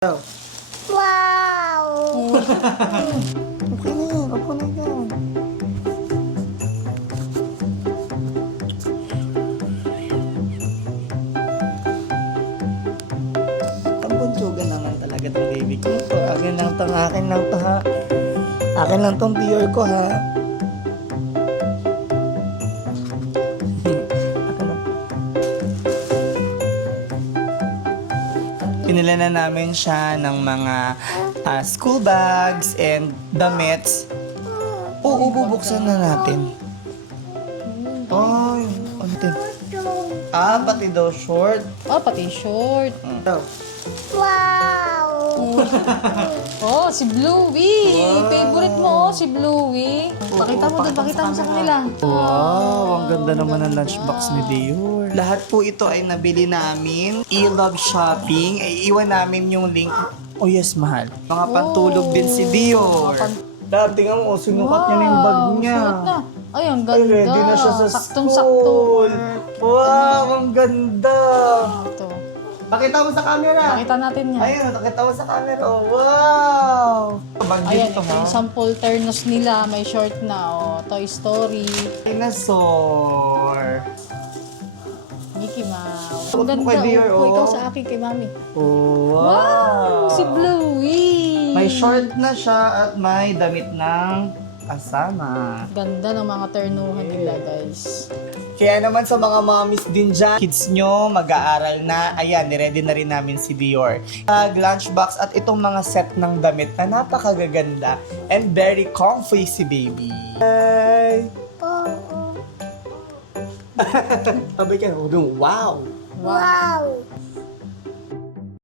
Wow! Okay na yan. Opo na yan. Pambunsugan naman talaga tong baby ko. Ito, akin lang to ha. Akin lang tong Dior ko ha. Akin lang. Pinila na namin siya ng mga school bags and damit. Oo, bubuksan na natin. Ay, ano ito? Pati daw short. Oh, pati short. Wow! Oh, si Bluey. Wow. Favorite mo, si Bluey. Pakita mo doon, pakita mo sa kanila. Wow, ang ganda naman ng lunchbox ni Dior. Lahat po ito ay nabili namin. I-love shopping. Iiwan namin yung link. Oh yes, mahal. Mga pantulog din si Dior. Dab, tingnan mo, sinukat niya na yung bag niya. Suot na. Ay, ang Ay, ganda. ready na siya sa Saktong-sakto. school. Wow, ang ganda. Ito. Pakita mo sa camera. Pakita natin yan. Ayun, nakita mo sa camera. Oh, wow. Bag din Ayan, ito, ito ha? yung sample ternos nila. May short na, oh. Toy Story. Dinosaur. Mickey Mouse. Suot Ang mo kay ganda. Dior, Oh, ikaw oh. sa akin kay Mami. Oh, Wow! Si Bluey. May short na siya at may damit ng kasama. Ganda ng mga ternuhan nila, guys. Kaya naman sa mga mommies din dyan, kids nyo, mag-aaral na, ayan, niready na rin namin si Dior. Lunchbox at itong mga set ng damit na napakagaganda and very comfy si baby. Hi! Sabay ka, wow! Wow!